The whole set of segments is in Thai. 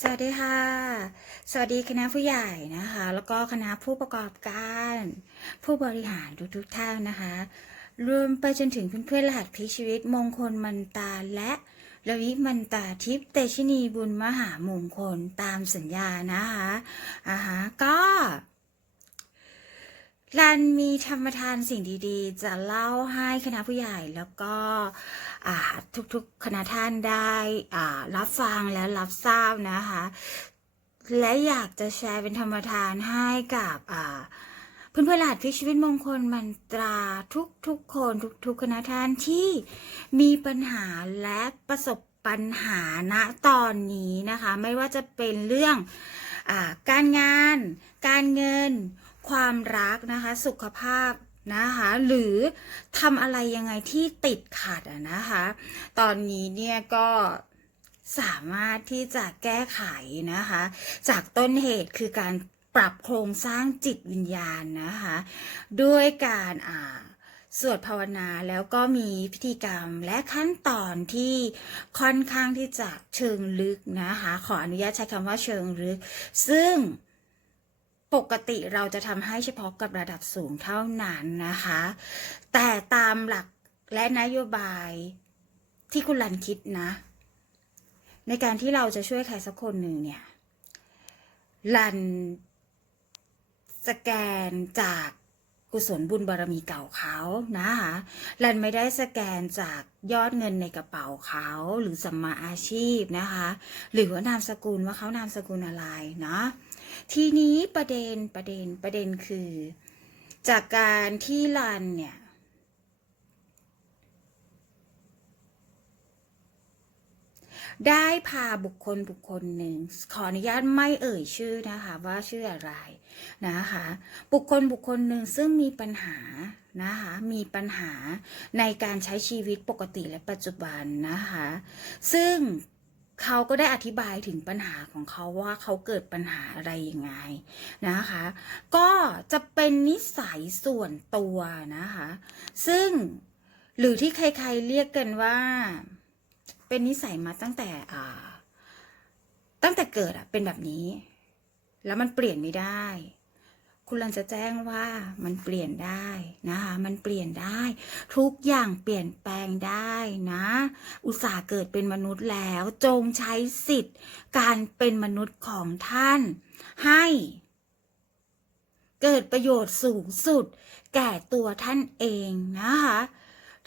สวัสดีค่ะ สวัสดีคณะผู้ใหญ่นะคะ แล้วก็คณะผู้ประกอบการ ผู้บริหารทุกทุกท่านนะคะ รวมไปจนถึงเพื่อนๆรหัสพลิกชีวิตมงคลมันตาและลวิมันตาทิพย์เตชินีบุญมหามงคลตามสัญญานะคะอ่าฮะก็รันมีธรรมทานสิ่งดีๆ จะเล่าให้คณะผู้ใหญ่แล้วก็ ทุกๆคณะท่านได้รับฟังและรับทราบนะคะ และอยากจะแชร์เป็นธรรมทานให้กับอ่าเพื่อนๆหลาดพิชีวิตมงคลมันตราทุกๆคนทุกๆคณะท่านที่มีปัญหาและประสบปัญหาณตอนนี้นะคะ ไม่ว่าจะเป็นเรื่องอการงาน การเงิน ความรักนะคะ สุขภาพ นะคะหรือทำอะไรยังไงที่ติดขัดนะคะ ตอนนี้เนี่ยก็สามารถที่จะแก้ไขนะคะ จากต้นเหตุคือการปรับโครงสร้างจิตวิญญาณนะคะด้วยการอ่าสวดภาวนาแล้วก็มีพิธีกรรมและขั้นตอนที่ค่อนข้างที่จะเชิงลึกนะคะ ขออนุญาตใช้คำว่าเชิงลึก ซึ่ง ปกติเราจะทำให้เฉพาะกับระดับสูงเท่านั้นนะคะ แต่ตามหลักและนโยบายที่คุณรันคิดนะ ในการที่เราจะช่วยใครสักคนหนึ่งเนี่ยรันสแกนจากกุศลบุญบารมีเก่าเขานะคะรันไม่ได้สแกนจากยอดเงินในกระเป๋าเขาหรือสัมมาอาชีพนะคะ หรือว่านามสกุลว่าเขานามสกุลอะไรเนาะ ทีนี้ประเด็นประเด็นประเด็นคือ จากการที่รันเนี่ยได้พาบุคคลบุคคลหนึ่ง ขออนุญาตไม่เอ่ยชื่อนะคะ ว่าชื่ออะไรนะคะ บุคคลบุคคลหนึ่งซึ่งมีปัญหานะคะมีปัญหาในการใช้ชีวิตปกติและปัจจุบันนะคะ ซึ่ง เขาก็ได้อธิบายถึงปัญหาของเขาว่าเขาเกิดปัญหาอะไรยังไงนะคะ ก็จะเป็นนิสัยส่วนตัวนะคะ ซึ่งหรือที่ใครๆเรียกกันว่า เป็นนิสัยมาตั้งแต่ตั้งแต่เกิดอะเป็นแบบนี้ แล้วมันเปลี่ยนไม่ได้ คุณรันจะแจ้งว่ามันเปลี่ยนได้นะคะ มันเปลี่ยนได้ ทุกอย่างเปลี่ยนแปลงได้นะ อุตส่าห์เกิดเป็นมนุษย์แล้วจงใช้สิทธิ์ การเป็นมนุษย์ของท่าน ให้ เกิดประโยชน์สูงสุด แก่ตัวท่านเองนะคะ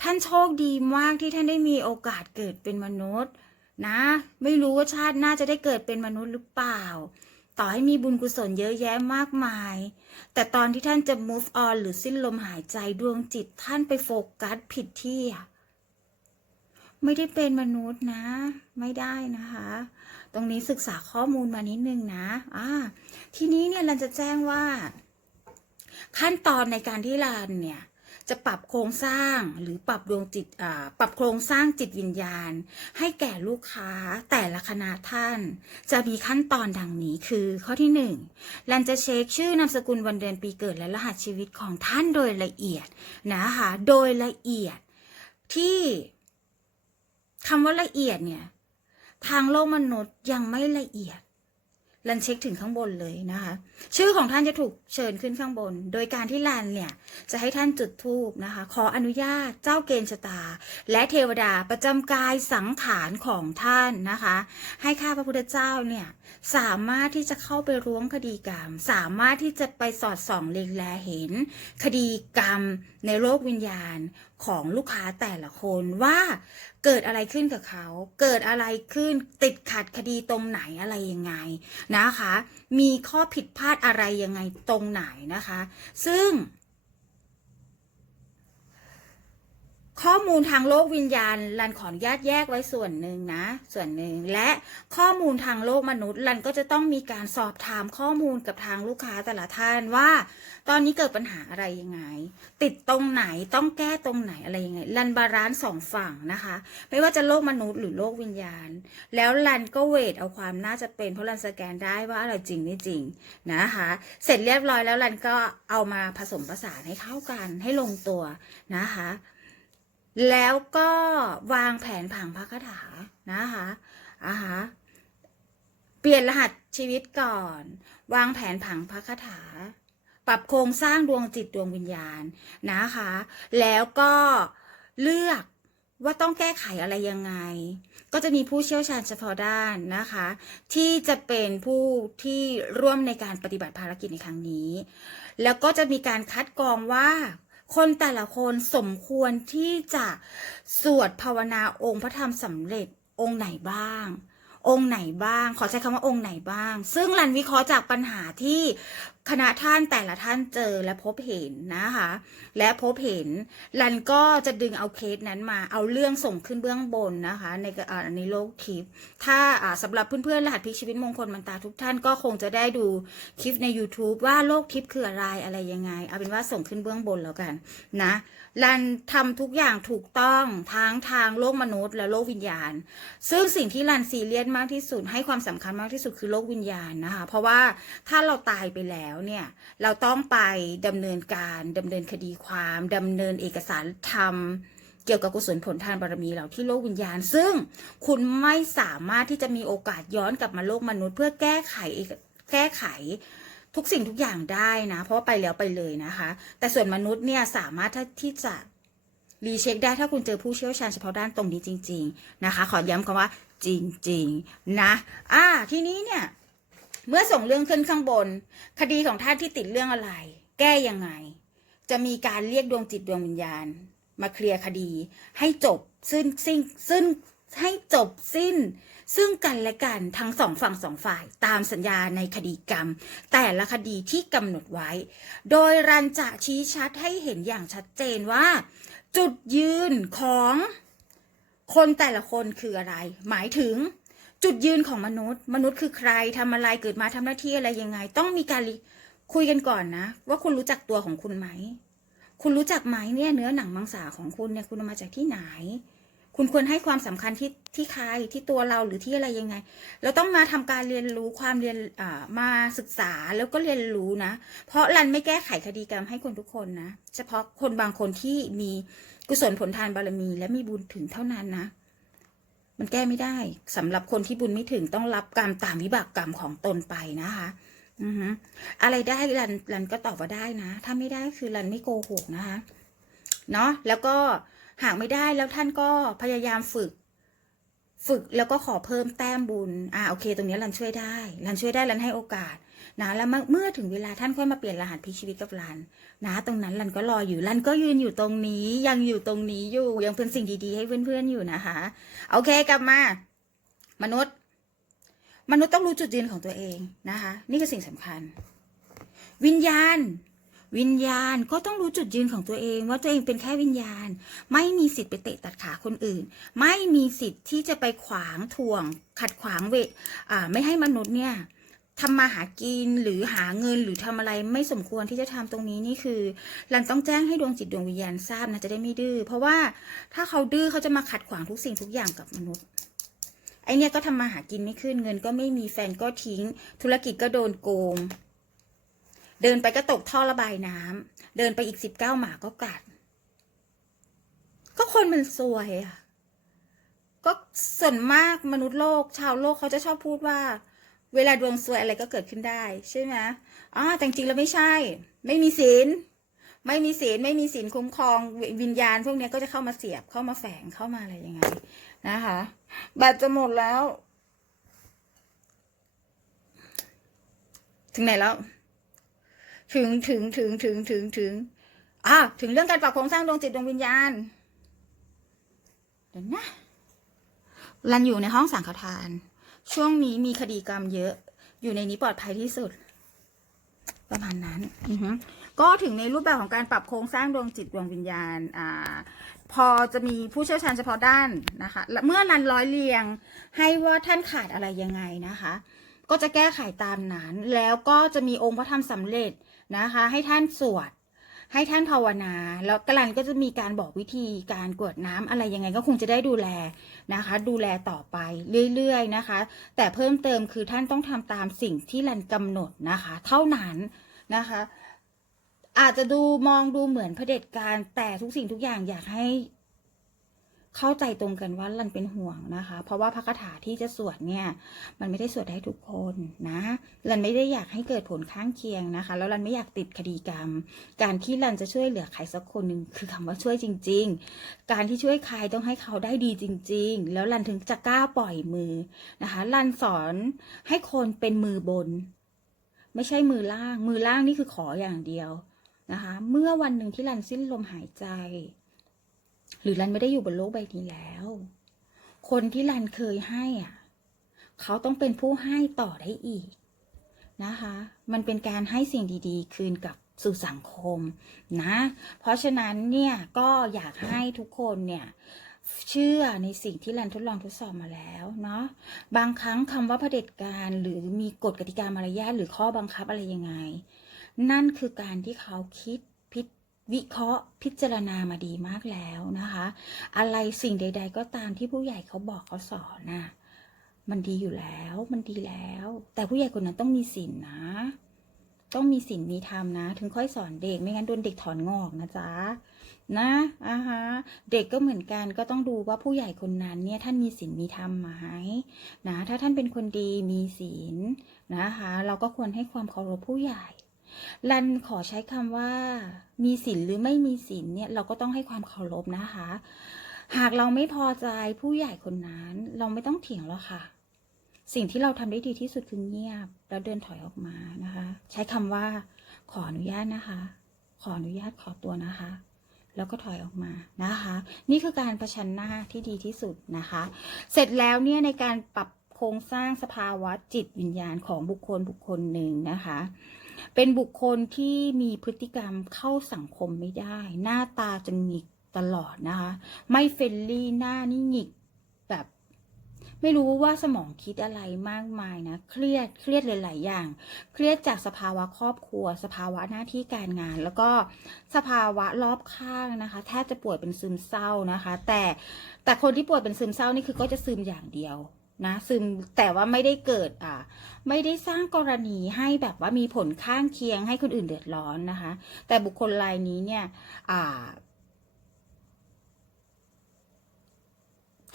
ท่านโชคดีมากที่ท่านได้มีโอกาสเกิดเป็นมนุษย์ นะ ไม่รู้ว่าชาติหน้าจะได้เกิดเป็นมนุษย์หรือเปล่า ต่อให้มีบุญกุศลเยอะแยะมากมาย แต่ตอนที่ท่านจะ move on หรือสิ้นลมหายใจดวงจิตท่านไปโฟกัสผิดที่อะไม่ได้เป็นมนุษย์นะ ไม่ได้นะคะ ตรงนี้ศึกษาข้อมูลมานิดนึงนะอ่าทีนี้เนี่ยรันจะแจ้งว่า ขั้นตอนในการที่รันเนี่ย จะปรับโครงสร้างหรือปรับดวงจิตปรับโครงสร้างจิตวิญญาณ ให้แก่ลูกค้าแต่ละคณะท่าน จะมีขั้นตอนดังนี้คือข้อที่หนึ่งรันจะเช็คชื่อนามสกุลวันเดือนปีเกิดและรหัสชีวิตของท่านโดยละเอียดนะคะโดยละเอียดที่คำว่าละเอียดเนี่ยทางโลกมนุษย์ยังไม่ละเอียด รันเช็คถึงข้างบนเลยนะคะ ชื่อของท่านจะถูกเชิญขึ้นข้างบน โดยการที่รันเนี่ยจะให้ท่านจุดธูปนะคะ ขออนุญาตเจ้าเกณฑ์ชะตา และเทวดาประจำกายสังขารของท่านนะคะ ให้ข้าพระพุทธเจ้าเนี่ยสามารถที่จะเข้าไปร่วมคดีกรรม สามารถที่จะไปสอดส่องเล็งแลเห็น คดีกรรมในโลกวิญญาณ ของลูกค้าแต่ละคนว่าเกิดอะไรขึ้นกับเขา เกิดอะไรขึ้นติดขัดคดีตรงไหนอะไรยังไงนะคะ มีข้อผิดพลาดอะไรยังไงตรงไหนนะคะ ซึ่ง ข้อมูลทางโลกวิญญาณรันขออนุญาตแยกไว้ส่วนหนึ่งนะ ส่วนหนึ่งและข้อมูลทางโลกมนุษย์รันก็จะต้องมีการสอบถามข้อมูลกับทางลูกค้าแต่ละท่านว่า ตอนนี้เกิดปัญหาอะไรยังไง ติดตรงไหนต้องแก้ตรงไหนอะไรยังไงรันบาลานซ์สองฝั่งนะคะ ไม่ว่าจะโลกมนุษย์หรือโลกวิญญาณ แล้วรันก็เวทเอาความน่าจะเป็นเพราะรันสแกนได้ว่าอะไรจริงไม่จริงนะคะ เสร็จเรียบร้อยแล้วรันก็เอามาผสมผสานให้เข้ากันให้ลงตัวนะคะ แล้วก็วางแผนผังพระคาถานะคะอ่าฮะเปลี่ยนรหัสชีวิตก่อน วางแผนผังพระคาถา ปรับโครงสร้างดวงจิตดวงวิญญาณนะคะ แล้วก็เลือกว่าต้องแก้ไขอะไรยังไง ก็จะมีผู้เชี่ยวชาญเฉพาะด้านนะคะ ที่จะเป็นผู้ที่ร่วมในการปฏิบัติภารกิจในครั้งนี้ แล้วก็จะมีการคัดกรองว่า คนแต่ละคนสมควรที่จะสวดภาวนาองค์พระธรรมสำเร็จองค์ไหนบ้าง องค์ไหนบ้าง ขอใช้คำว่าองค์ไหนบ้าง ซึ่งรันวิเคราะห์จากปัญหาที่คณะท่านแต่ละท่านเจอและพบเห็นนะคะ และพบเห็นรันก็จะดึงเอาเคสนั้นมาเอาเรื่องส่งขึ้นเบื้องบนนะคะ ในในโลกทิพย์ถ้าอ่าสำหรับเพื่อนๆรหัสพลิกชีวิตมงคลมันตาทุกท่านก็คงจะได้ดูคลิปใน YouTube ว่าโลกทิพย์คืออะไรอะไรยังไง เอาเป็นว่าส่งขึ้นเบื้องบนแล้วกันนะ รันทำทุกอย่างถูกต้องทั้งทางโลกมนุษย์และโลกวิญญาณ ซึ่งสิ่งที่รันซีเรียสมากที่สุดให้ความสำคัญมากที่สุดคือโลกวิญญาณนะคะ เพราะว่าถ้าเราตายไปแล้วเนี่ย เราต้องไปดำเนินการดำเนินคดีความดำเนินเอกสารทำเกี่ยวกับกุศลผลทานบารมีเราที่โลกวิญญาณ ซึ่งคุณไม่สามารถที่จะมีโอกาสย้อนกลับมาโลกมนุษย์ เพื่อแก้ไขแก้ไข ทุกสิ่งทุกอย่างได้นะ เพราะไปแล้วไปเลยนะคะ แต่ส่วนมนุษย์เนี่ยสามารถที่จะรีเช็คได้ถ้าคุณเจอผู้เชี่ยวชาญเฉพาะด้านตรงนี้จริง ๆ นะคะ ขอย้ำคำว่า จริง ๆ นะ อ่า ทีนี้เนี่ย เมื่อส่งเรื่องขึ้นข้างบน คดีของท่านที่ติดเรื่องอะไร แก้ยังไง จะมีการเรียกดวงจิตดวงวิญญาณ มาเคลียร์คดี ให้จบสิ้นสิ้นซึ่ง ให้จบสิ้น ซึ่งกันและกันทั้งสองฝั่งสองฝ่ายตามสัญญาในคดีกรรม แต่ละคดีที่กำหนดไว้ โดยรันจะชี้ชัดให้เห็นอย่างชัดเจนว่า จุดยืนของคนแต่ละคนคืออะไร หมายถึงจุดยืนของมนุษย์ มนุษย์คือใครทำอะไรเกิดมาทำหน้าที่อะไรยังไง ต้องมีการคุยกันก่อนนะ ว่าคุณรู้จักตัวของคุณไหม คุณรู้จักไหมเนี่ยเนื้อหนังมังสาของคุณเนี่ยคุณมาจากที่ไหน คุณควรให้ความสำคัญที่ที่ใครที่ตัวเราหรือที่อะไรยังไง เราต้องมาทำการเรียนรู้ความเรียนอ่ามาศึกษาแล้วก็เรียนรู้นะ เพราะรันไม่แก้ไขคดีกรรมให้คนทุกคนนะ เฉพาะคนบางคนที่มีกุศลผลทานบารมี และมีบุญถึงเท่านั้นนะ มันแก้ไม่ได้สำหรับคนที่บุญไม่ถึงต้องรับกรรมตามวิบากกรรมของตนไปนะคะอือฮึอะไรได้รันรันก็ตอบว่าได้นะ ถ้าไม่ได้คือรันไม่โกหกนะคะ เนาะแล้วก็ หากไม่ได้แล้วท่านก็พยายามฝึก ฝึกแล้วก็ขอเพิ่มแต้มบุญ อ่าโอเค ตรงนี้รันช่วยได้รันช่วยได้รันให้โอกาสนะแล้วเมื่อถึงเวลาท่านค่อยมาเปลี่ยนรหัสพลิกชีวิตกับรันนะ ตรงนั้นรันก็รออยู่รันก็ยืนอยู่ตรงนี้ ยังอยู่ตรงนี้อยู่ยังเป็นสิ่งดีๆ ให้เพื่อนๆอยู่นะคะ โอเคกลับมา มนุษย์ มนุษย์ต้องรู้จุดยืนของตัวเองนะคะ นี่คือสิ่งสำคัญ วิญญาณ วิญญาณก็ต้องรู้จุดยืนของตัวเอง ว่าตัวเองเป็นแค่วิญญาณ ไม่มีสิทธิ์ไปเตะตัดขาคนอื่น ไม่มีสิทธิ์ที่จะไปขวางถ่วง ขัดขวางเวอ่าไม่ให้มนุษย์เนี่ยทำมาหากินหรือหาเงินหรือทำอะไรไม่สมควรที่จะทำตรงนี้นี่คือรันต้องแจ้งให้ดวงจิตดวงวิญญาณทราบนะจะได้ไม่ดื้อเพราะว่าถ้าเขาดื้อเขาจะมาขัดขวางทุกสิ่งทุกอย่างกับมนุษย์ไอเนี่ยก็ทำมาหากินไม่ขึ้นเงินก็ไม่มีแฟนก็ทิ้ง ธุรกิจก็โดนโกง เดินไปก็ตกท่อระบายน้ำเดินไปอีกสิบเก้าหมาก็กัด ก็คนมันซวยอะก็ส่วนมากมนุษย์โลก ชาวโลกเขาจะชอบพูดว่า เวลาดวงซวยอะไรก็เกิดขึ้นได้ ใช่ไหมอ๋อแต่จริงแล้วไม่ใช่ ไม่มีศีลไม่มีศีลไม่มีศีลคุ้มครองวิวิญญาณพวกนี้ก็จะเข้ามาเสียบเข้ามาแฝงเข้ามาอะไรยังไงนะคะแบตจะหมดแล้ว ถึงไหนแล้ว ถึงถึงถึงถึงถึงถึงอ่าถึงเรื่องการปรับโครงสร้างดวงจิตดวงวิญญาณเดี๋ยวนะรันอยู่ในห้องสังฆทาน ช่วงนี้มีคดีกรรมเยอะ อยู่ในนี้ปลอดภัยที่สุด ประมาณนั้นก็ถึงในรูปแบบของการปรับโครงสร้างดวงจิตดวงวิญญาณอ่าพอจะมีผู้เชี่ยวชาญเฉพาะด้านนะคะและเมื่อรันร้อยเรียงให้ว่าท่านขาดอะไรยังไงนะคะ ก็จะแก้ไขตามนั้น แล้วก็จะมีองค์พระธรรมสำเร็จ นะคะ ให้ท่านสวด ให้ท่านภาวนา แล้วกลันก็จะมีการบอกวิธีการกรวดน้ำอะไรยังไงก็คงจะได้ดูแลนะคะ ดูแลต่อไปเรื่อยๆนะคะ แต่เพิ่มเติมคือท่านต้องทำตามสิ่งที่รันกำหนดนะคะ เท่านั้นนะคะอาจจะดูมองดูเหมือนเผด็จการแต่ทุกสิ่งทุกอย่างอยากให้ เข้าใจตรงกันว่ารันเป็นห่วงนะคะ เพราะว่าพระคาถาที่จะสวดเนี่ย มันไม่ได้สวดได้ทุกคนนะรันไม่ได้อยากให้เกิดผลข้างเคียงนะคะ แล้วรันไม่อยากติดคดีกรรม การที่รันจะช่วยเหลือใครสักคนหนึ่งคือคำว่าช่วยจริง ๆ การที่ช่วยใครต้องให้เขาได้ดีจริง ๆ แล้วรันถึงจะกล้าปล่อยมือนะคะรันสอนให้คนเป็นมือบน ไม่ใช่มือล่าง มือล่างนี่คือขออย่างเดียวนะคะ เมื่อวันหนึ่งที่รันสิ้นลมหายใจ หรือรันไม่ได้อยู่บนโลกใบนี้แล้ว คนที่รันเคยให้อะเขาต้องเป็นผู้ให้ต่อได้อีกนะคะ มันเป็นการให้สิ่งดี ๆ คืนกับสู่สังคมนะ เพราะฉะนั้นเนี่ยก็อยากให้ทุกคนเนี่ยเชื่อในสิ่งที่รันทดลองทดสอบมาแล้วเนาะบางครั้งคำว่าเผด็จการหรือมีกฎกติกามารยาทหรือข้อบังคับอะไรยังไง นั่นคือการที่เขาคิด วิเคราะห์พิจารณามาดีมากแล้วนะคะ อะไรสิ่งใด ๆ ก็ตามที่ผู้ใหญ่เขาบอกเขาสอนน่ะมันดีอยู่แล้ว มันดีแล้ว แต่ผู้ใหญ่คนนั้นต้องมีศีลนะ ต้องมีศีลมีธรรมนะ ถึงค่อยสอนเด็กไม่งั้นโดนเด็กถอนงอกนะจ๊ะนะอ่าฮะเด็กก็เหมือนกันก็ต้องดูว่าผู้ใหญ่คนนั้นเนี่ยท่านมีศีลมีธรรมไหมนะ ถ้าท่านเป็นคนดีมีศีลนะคะ เราก็ควรให้ความเคารพผู้ใหญ่ รันขอใช้คำว่า มีศีลหรือไม่มีศีลเนี่ยเราก็ต้องให้ความเคารพนะคะ หากเราไม่พอใจผู้ใหญ่คนนั้น เราไม่ต้องเถียงหรอกค่ะ สิ่งที่เราทำได้ดีที่สุดคือเงียบ แล้วเดินถอยออกมานะคะ ใช้คำว่า ขออนุญาตนะคะ ขออนุญาตขอตัวนะคะแล้วก็ถอยออกมานะคะ นี่คือการประชันหน้าที่ดีที่สุดนะคะ เสร็จแล้วเนี่ยในการปรับโครงสร้างสภาวะจิตวิญญาณของบุคคลบุคคลหนึ่งนะคะ เป็นบุคคลที่มีพฤติกรรมเข้าสังคมไม่ได้ หน้าตาจะหงิกตลอดนะคะ ไม่เฟรนลี่หน้านี่หงิกแบบ ไม่รู้ว่าสมองคิดอะไรมากมายนะ เครียดเครียดหลายๆอย่าง เครียดจากสภาวะครอบครัว สภาวะหน้าที่การงาน แล้วก็สภาวะรอบข้างนะคะแทบจะป่วยเป็นซึมเศร้านะคะ แต่แต่คนที่ป่วยเป็นซึมเศร้านี่คือก็จะซึมอย่างเดียว นะซึมแต่ว่าไม่ได้เกิดอ่าไม่ได้สร้างกรณีให้แบบว่ามีผลข้างเคียงให้คนอื่นเดือดร้อนนะคะ แต่บุคคลรายนี้เนี่ยอ่า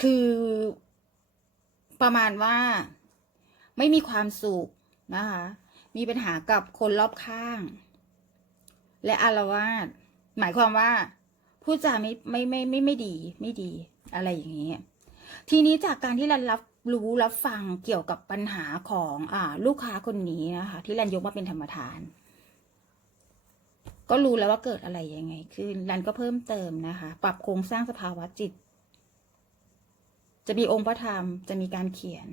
คือประมาณว่าไม่มีความสุขนะคะ มีปัญหากับคนรอบข้าง และอารวาสหมายความว่าพูดจาไม่ไม่ไม่ไม่ไม่ดี ไม่ดีอะไรอย่างนี้ทีนี้จากการที่รับ รู้รับฟังเกี่ยวกับปัญหาของอ่าลูกค้าคนนี้นะคะ ที่รันยกมาเป็นธรรมทาน ก็รู้แล้วว่าเกิดอะไรยังไงขึ้นรันก็เพิ่มเติมนะคะ ปรับโครงสร้างสภาวะจิต จะมีองค์พระธรรมจะมีการเขียน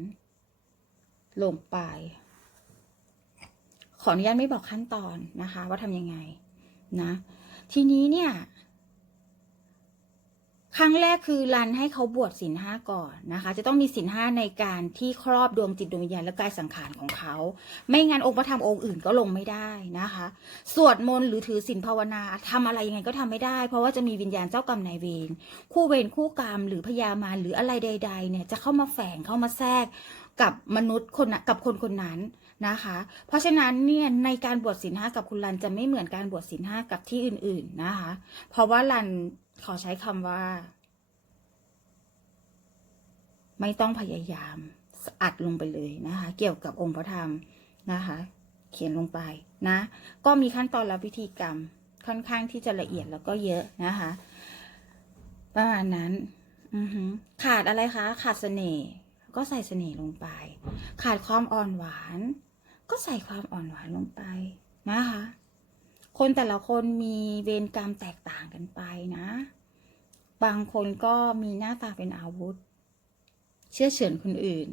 ลงไป ขออนุญาตไม่บอกขั้นตอนนะคะ ว่าทำยังไงนะ ทีนี้เนี่ย ครั้งแรกคือรันให้เขาบวชศีลห้าก่อนนะคะ จะต้องมีศีลห้าในการที่ครอบดวงจิตดวงวิญญาณและกายสังขารของเขา ไม่งั้นองค์พระธรรมองค์อื่นก็ลงไม่ได้นะคะ สวดมนต์หรือถือศีลภาวนาทำอะไรยังไงก็ทำไม่ได้ เพราะว่าจะมีวิญญาณเจ้ากรรมนายเวรคู่เวรคู่กรรมหรือพยามารหรืออะไรใด ๆ เนี่ยจะเข้ามาแฝงเข้ามาแทรกกับมนุษย์คนกับคนคนนั้นนะคะ เพราะฉะนั้นเนี่ยในการบวชศีลห้ากับคุณรันจะไม่เหมือนการบวชศีลห้ากับที่อื่นๆนะคะ เพราะว่ารัน ขอใช้คำว่า ไม่ต้องพยายามอัดลงไปเลยนะคะ เกี่ยวกับองค์พระธรรมนะคะ เขียนลงไปนะ ก็มีขั้นตอนและวิธีกรรมค่อนข้างที่จะละเอียดแล้วก็เยอะนะคะ ประมาณนั้นขาดอะไรคะ ขาดเสน่ห์ก็ใส่เสน่ห์ลงไป ขาดความอ่อนหวาน ก็ใส่ความอ่อนหวานลงไปนะคะ คนแต่ละคนมีเวรกรรมแตกต่างกันไปนะ บางคนก็มีหน้าตาเป็นอาวุธ เชื่อเฉือนคนอื่น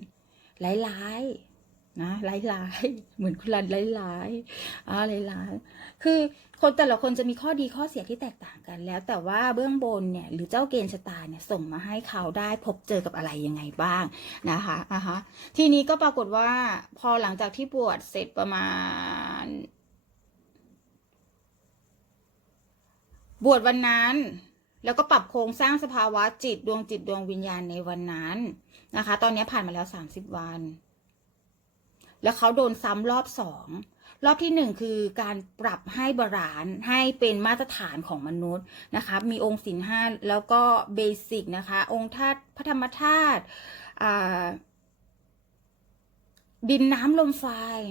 ร้ายๆนะร้ายๆเหมือนคุณรันร้ายๆอ่าร้ายๆคือคนแต่ละคนจะมีข้อดีข้อเสียที่แตกต่างกันแล้ว แต่ว่าเบื้องบนเนี่ยหรือเจ้าเกณฑ์ชะตาเนี่ยส่งมาให้เขาได้พบเจอกับอะไรยังไงบ้างนะคะอะฮะทีนี้ก็ปรากฏว่าพอหลังจากที่บวชเสร็จประมาณ บวชวันนั้น แล้วก็ปรับโครงสร้างสภาวะจิตดวงจิตดวงวิญญาณในวันนั้นนะคะ ตอนนี้ผ่านมาแล้วสามสิบวัน แล้วเขาโดนซ้ำรอบสองรอบที่หนึ่งคือการปรับให้บาลานให้เป็นมาตรฐานของมนุษย์นะคะ มีองค์ศีลห้าแล้วก็เบสิกนะคะ องค์ธาตุพระธรรมธาตุดินน้ำลมไฟ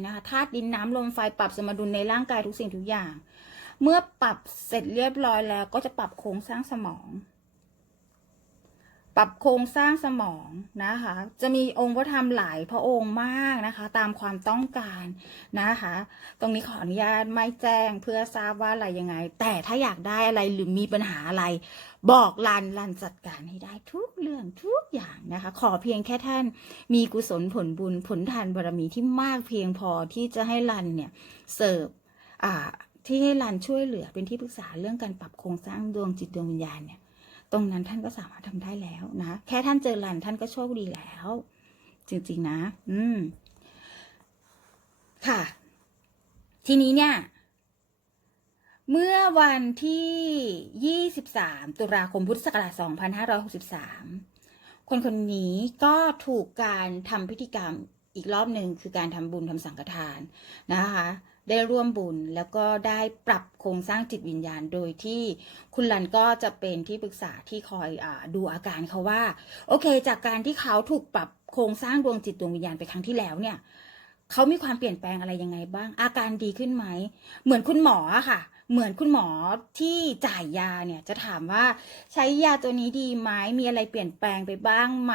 นะคะธาตุดินน้ำลมไฟปรับสมดุลในร่างกายทุกสิ่งทุกอย่าง เมื่อปรับเสร็จเรียบร้อยแล้วก็จะปรับโครงสร้างสมอง ปรับโครงสร้างสมองนะคะ จะมีองค์พระธรรมหลายพระองค์มากนะคะ ตามความต้องการนะคะ ตรงนี้ขออนุญาตไม่แจ้งเพื่อทราบว่าอะไรยังไง แต่ถ้าอยากได้อะไรหรือมีปัญหาอะไร บอกลันลันจัดการให้ได้ทุกเรื่องทุกอย่างนะคะ ขอเพียงแค่ท่านมีกุศลผลบุญผลทานบารมีที่มากเพียงพอที่จะให้ลันเนี่ยเสิร์ฟอ่า ที่ให้ลันช่วยเหลือเป็นที่ปรึกษาเรื่องการปรับโครงสร้างดวงจิตดวงวิญญาณเนี่ย ตรงนั้นท่านก็สามารถทำได้แล้วนะ แค่ท่านเจอลันท่านก็โชคดีแล้ว จริงๆนะ อืม ค่ะ ทีนี้เนี่ย เมื่อวันที่ 23 ตุลาคมพุทธศักราช2563 คนคนนี้ก็ถูกการทำพิธีกรรมอีกรอบหนึ่งคือการทำบุญทำสังฆทานนะคะ ได้ร่วมบุญแล้วก็ได้ปรับโครงสร้างจิตวิญญาณโดยที่คุณลันก็จะเป็นที่ปรึกษาที่คอยอดูอาการเขาว่า โอเค จากการที่เขาถูกปรับโครงสร้างดวงจิตดวงวิญญาณไปครั้งที่แล้วเนี่ยเขามีความเปลี่ยนแปลงอะไรยังไงบ้าง อาการดีขึ้นไหม เหมือนคุณหมอค่ะ เหมือนคุณหมอที่จ่ายยาเนี่ยจะถามว่าใช้ยาตัวนี้ดีไหมมีอะไรเปลี่ยนแปลงไปบ้างไหม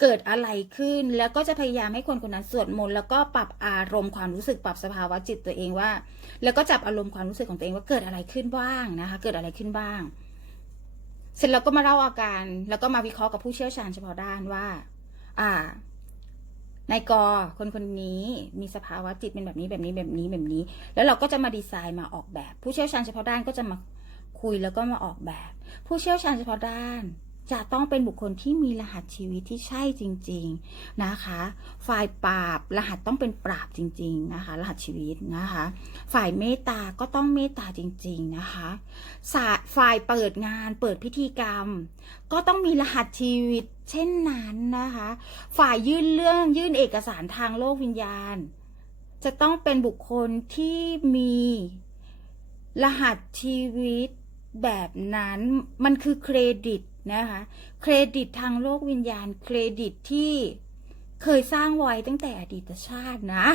เกิดอะไรขึ้น แล้วก็จะพยายามให้คนคนนั้นสวดมนต์แล้วก็ปรับอารมณ์ความรู้สึกปรับสภาวะจิตตัวเองว่า แล้วก็จับอารมณ์ความรู้สึกของตัวเองว่าเกิดอะไรขึ้นบ้างนะคะ เกิดอะไรขึ้นบ้าง เสร็จแล้วก็มาเล่าอาการ แล้วก็มาวิเคราะห์กับผู้เชี่ยวชาญเฉพาะด้านว่า อ่า นายกคนคนนี้มีสภาวะจิตเป็นแบบนี้แบบนี้แบบนี้แบบนี้ แล้วเราก็จะมาดีไซน์มาออกแบบ ผู้เชี่ยวชาญเฉพาะด้านก็จะมาคุยแล้วก็มาออกแบบ ผู้เชี่ยวชาญเฉพาะด้าน จะต้องเป็นบุคคลที่มีรหัสชีวิตที่ใช่จริง ๆนะคะ ฝ่ายปราบรหัสต้องเป็นปราบจริง ๆนะคะ รหัสชีวิตนะคะ ฝ่ายเมตตาก็ต้องเมตตาจริง ๆนะคะฝ่ายเปิดงานเปิดพิธีกรรม ก็ต้องมีรหัสชีวิต เช่นนั้นนะคะ ฝ่ายยื่นเรื่องยื่นเอกสารทางโลกวิญญาณ จะต้องเป็นบุคคลที่มีรหัสชีวิตแบบนั้นมันคือเครดิตนะคะ เครดิตทางโลกวิญญาณ เครดิตที่เคยสร้างไว้ตั้งแต่อดีตชาตินะ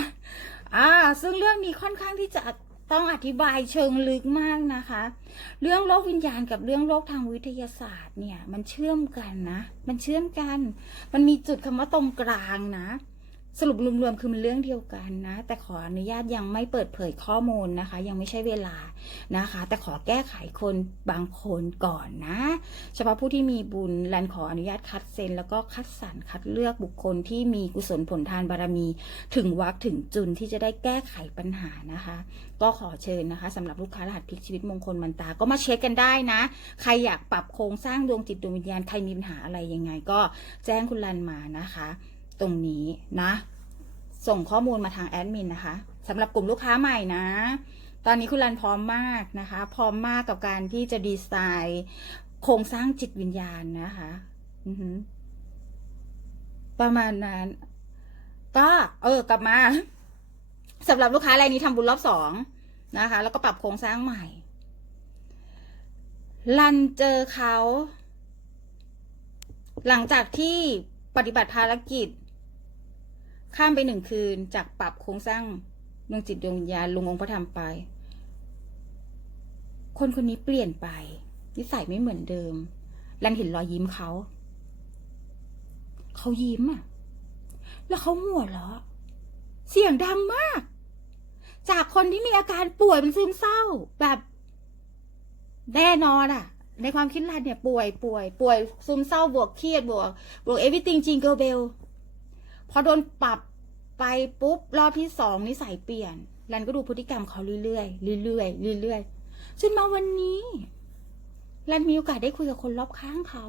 อ่า ซึ่งเรื่องนี้ค่อนข้างที่จะ ต้องอธิบายเชิงลึกมากนะคะ เรื่องโลกวิญญาณกับเรื่องโลกทางวิทยาศาสตร์เนี่ย มันเชื่อมกันนะ มันเชื่อมกัน มันมีจุดคำว่าตรงกลางนะ สรุปรวมๆคือมันเรื่องเดียวกันนะ แต่ขออนุญาตยังไม่เปิดเผยข้อมูลนะคะ ยังไม่ใช่เวลานะคะ แต่ขอแก้ไขคนบางคนก่อนนะ เฉพาะผู้ที่มีบุญรันขออนุญาตคัดเซนแล้วก็คัดสรรคัดเลือกบุคคลที่มีกุศลผลทานบารมี ถึงวักถึงจุนที่จะได้แก้ไขปัญหานะคะ ก็ขอเชิญนะคะสำหรับลูกค้ารหัสพลิกชีวิตมงคลมันตา ก็มาเช็คกันได้นะ ใครอยากปรับโครงสร้างดวงจิตดวงวิญญาณใครมีปัญหาอะไรยังไง ก็แจ้งคุณรันมานะคะ ตรงนี้นะ ส่งข้อมูลมาทางแอดมินนะคะสำหรับกลุ่มลูกค้าใหม่นะ ตอนนี้คุณรันพร้อมมากนะคะ พร้อมมากกับการที่จะดีไซน์โครงสร้างจิตวิญญาณนะคะประมาณนั้น ก็เออกลับมาสำหรับลูกค้ารายนี้ทำบุญรอบสองนะคะ แล้วก็ปรับโครงสร้างใหม่รันเจอเขา หลังจากที่ปฏิบัติภารกิจ ข้ามไปหนึ่งคืนจากปรับโครงสร้างดวงจิตดวงวิญญาณลงองค์พระธรรมไป คนคนนี้เปลี่ยนไป นิสัยไม่เหมือนเดิมรันเห็นรอยยิ้มเขา เขายิ้มอะแล้วเขาหัวเราะเสียงดังมาก จากคนที่มีอาการป่วยเป็นซึมเศร้า แบบแน่นอนอะในความคิดรันเนี่ย ป่วยป่วย ป่วยซึมเศร้าบวกเครียดบวก บวก everything jingle bell พอโดนปรับไปปุ๊บรอบที่สองนิสัยเปลี่ยนรันก็ดูพฤติกรรมเขาเรื่อยๆเรื่อยๆเรื่อยๆจนมาวันนี้รันมีโอกาสได้คุยกับคนรอบข้างเขา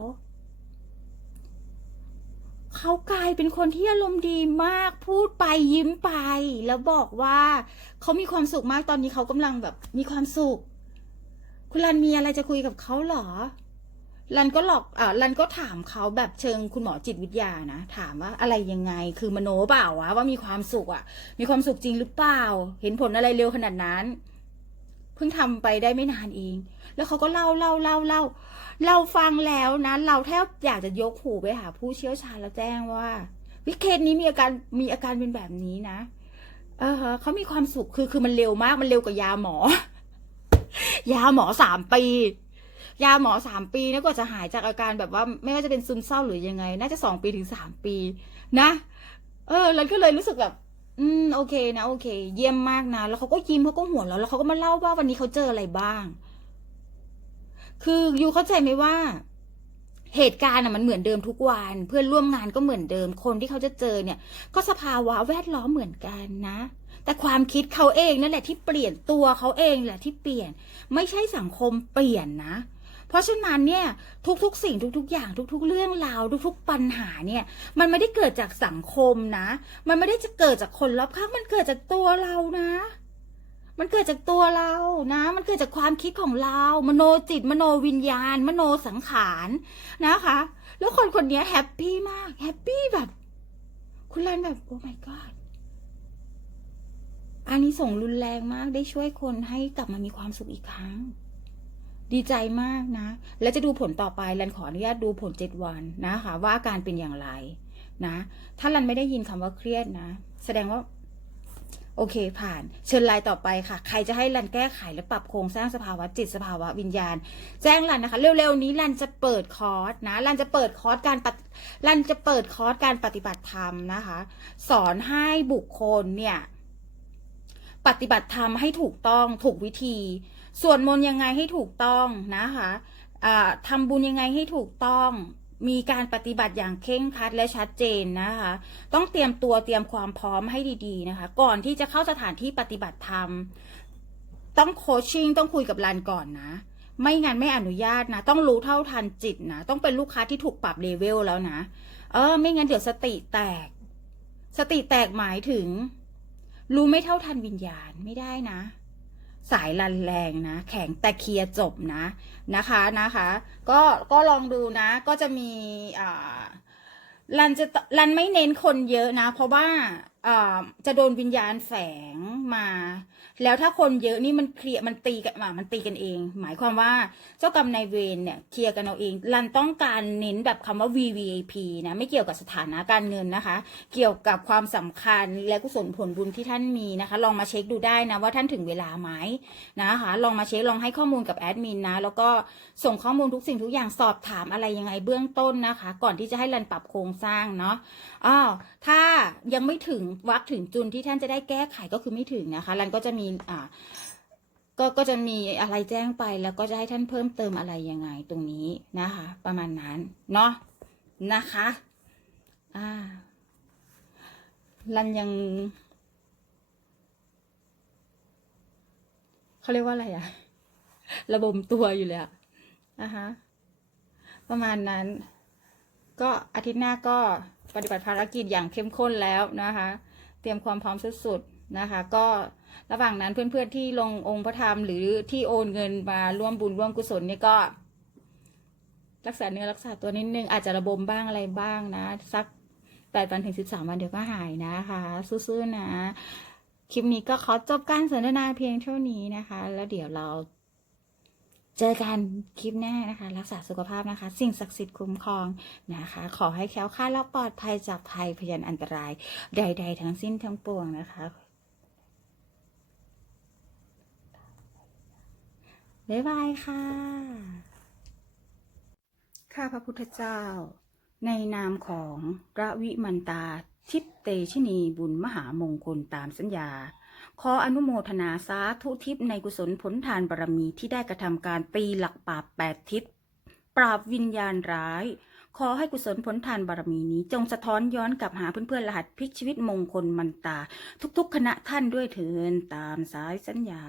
เขากลายเป็นคนที่อารมณ์ดีมากพูดไปยิ้มไป แล้วบอกว่าเขามีความสุขมากตอนนี้เขากำลังแบบมีความสุข คุณรันมีอะไรจะคุยกับเขาเหรอ รันก็หลอกอ่ารันก็ถามเขาแบบเชิงคุณหมอจิตวิทยานะ ถามว่าอะไรยังไง คือมโนเปล่าวะว่ามีความสุขอะมีความสุขจริงหรือเปล่า เห็นผลอะไรเร็วขนาดนั้น เพิ่งทำไปได้ไม่นานเอง แล้วเขาก็เล่าเล่าเล่าเล่า เราฟังแล้วนะ เราแทบอยากจะยกหูไปหาผู้เชี่ยวชาญแล้วแจ้งว่า วิเคสนี้มีอาการมีอาการเป็นแบบนี้นะ เออฮะเขามีความสุขคือคือมันเร็วมากมันเร็วกว่ายาหมอ ยาหมอสามปี ยาหมอสามปีนะกว่าจะหายจากอาการแบบว่าไม่ว่าจะเป็นซึมเศร้าหรือยังไง น่าจะสองปีถึงสามปี นะ เออแล้วก็เลยรู้สึกแบบ อืมโอเคนะโอเค เยี่ยมมากนะ แล้วเขาก็ยิ้มเขาก็หัวเราะแล้วเขาก็มาเล่าว่าวันนี้เขาเจออะไรบ้าง คือยูเข้าใจไหมว่าเหตุการณ์อะมันเหมือนเดิมทุกวันเพื่อนร่วมงานก็เหมือนเดิมคนที่เขาจะเจอเนี่ย ก็สภาวะแวดล้อมเหมือนกันนะ แต่ความคิดเขาเองนั่นแหละที่เปลี่ยนตัวเขาเองแหละที่เปลี่ยน ไม่ใช่สังคมเปลี่ยนนะ ราะฉะนั้นเนี่ยทุกๆสิ่งทุกๆ อย่างทุก ๆ เรื่องราวทุกๆ ปัญหาเนี่ยมันไม่ได้เกิดจากสังคมนะ มันไม่ได้จะเกิดจากคนรอบข้างมันเกิดจากตัวเรานะ มันเกิดจากตัวเรานะ มันเกิดจากความคิดของเรา มโนจิต มโนวิญญาณ มโนสังขารนะคะ แล้วคนคนนี้แฮปปี้มากแฮปปี้แบบ คุณรันแบบโอ้ my god อันนี้ส่งรุนแรงมากได้ช่วยคนให้กลับมามีความสุขอีกครั้ง ดีใจมากนะ แล้วจะดูผลต่อไปรันขออนุญาตดูผลเจ็ดวันนะคะ ว่าอาการเป็นอย่างไรนะ ถ้ารันไม่ได้ยินคำว่าเครียดนะ แสดงว่า โอเคผ่าน เชิญไลน์ต่อไปค่ะ ใครจะให้รันแก้ไขและปรับโครงสร้างสภาวะจิตสภาวะวิญญาณ แจ้งรันนะคะ เร็วๆนี้รันจะเปิดคอร์สนะรันจะเปิดคอร์สการปฏิรันจะเปิดคอร์สการปฏิบัติธรรมนะคะ สอนให้บุคคลเนี่ยปฏิบัติธรรมให้ถูกต้องถูกวิธี สวดมนต์ยังไงให้ถูกต้องนะคะอ่าทำบุญยังไงให้ถูกต้อง มีการปฏิบัติอย่างเคร่งครัดและชัดเจนนะคะ ต้องเตรียมตัวเตรียมความพร้อมให้ดีๆนะคะ ก่อนที่จะเข้าสถานที่ปฏิบัติธรรม ต้องโคชชิ่งต้องคุยกับรันก่อนนะ ไม่งั้นไม่อนุญาตนะ ต้องรู้เท่าทันจิตนะ ต้องเป็นลูกค้าที่ถูกปรับเลเวลแล้วนะ เออ ไม่งั้นเดี๋ยวสติแตก สติแตกหมายถึง รู้ไม่เท่าทันวิญญาณไม่ได้นะ สายรันแรงนะ แข็งแต่เคลียร์จบนะนะคะนะคะ ก็ก็ลองดูนะก็จะมีอ่ารันจะรันไม่เน้นคนเยอะนะ เพราะว่าอ่า จะโดนวิญญาณแฝงมา แล้วถ้าคนเยอะนี่มันเคลียร์มันตีกันอะมันตีกันเอง หมายความว่าเจ้ากรรมนายเวรเนี่ยเคลียร์กันเอาเอง รันต้องการเน้นแบบคำว่า VVIP นะไม่เกี่ยวกับสถานะการเงินนะคะ เกี่ยวกับความสำคัญและกุศลผลบุญที่ท่านมีนะคะ ลองมาเช็คดูได้นะว่าท่านถึงเวลาไหมนะคะ ลองมาเช็คลองให้ข้อมูลกับแอดมินนะแล้วก็ส่งข้อมูลทุกสิ่งทุกอย่างสอบถามอะไรยังไงเบื้องต้นนะคะ ก่อนที่จะให้รันปรับโครงสร้างเนาะอ้าวถ้ายังไม่ถึงวักถึงจุนที่ท่านจะได้แก้ไขก็คือไม่ถึงนะคะรันก็จะมีอ่าก็ก็จะมีอะไรแจ้งไปแล้วก็จะให้ท่านเพิ่มเติมอะไรยังไงตรงนี้นะคะ ประมาณนั้นเนาะนะคะอ่ารันยังเขาเรียกว่าอะไรอะระบมตัวอยู่เลยอะนะคะประมาณนั้น ก็อาทิตย์หน้าก็ ปฏิบัติภารกิจอย่างเข้มข้นแล้วนะคะ เตรียมความพร้อมสุดๆนะคะ ก็ระหว่างนั้นเพื่อนๆที่ลงองค์พระธรรม หรือที่โอนเงินมาร่วมบุญร่วมกุศลเนี่ยก็รักษาเนื้อรักษาตัวนิดนึงอาจจะระบมบ้างอะไรบ้างนะ สักแปดวันถึงสิบสามวันเดี๋ยวก็หายนะคะสู้ๆนะ คลิปนี้ก็ขอจบการสนทนาเพียงเท่านี้นะคะ แล้วเดี๋ยวเรา เจอกันคลิปหน้านะคะ รักษาสุขภาพนะคะ สิ่งศักดิ์สิทธิ์คุ้มครองนะคะ ขอให้แคล้วคลาดและปลอดภัยจากภัยพยันอันตราย ใด ๆ ทั้งสิ้นทั้งปวงนะคะ บ๊ายบายค่ะ ข้าพระพุทธเจ้า ในนามของพระวิมันตาทิพเตชินีบุญมหามงคลตามสัญญา ขออนุโมทนาสาธุทิพในกุศลผลทานบารมีที่ได้กระทำการตีหลักปราบแปดทิศปราบวิญญาณร้าย ขอให้กุศลผลทานบารมีนี้ จงสะท้อนย้อนกลับหาเพื่อนๆรหัสพลิกชีวิตมงคลมันตา ทุกๆ คณะท่านด้วยเถินตามสายสัญญา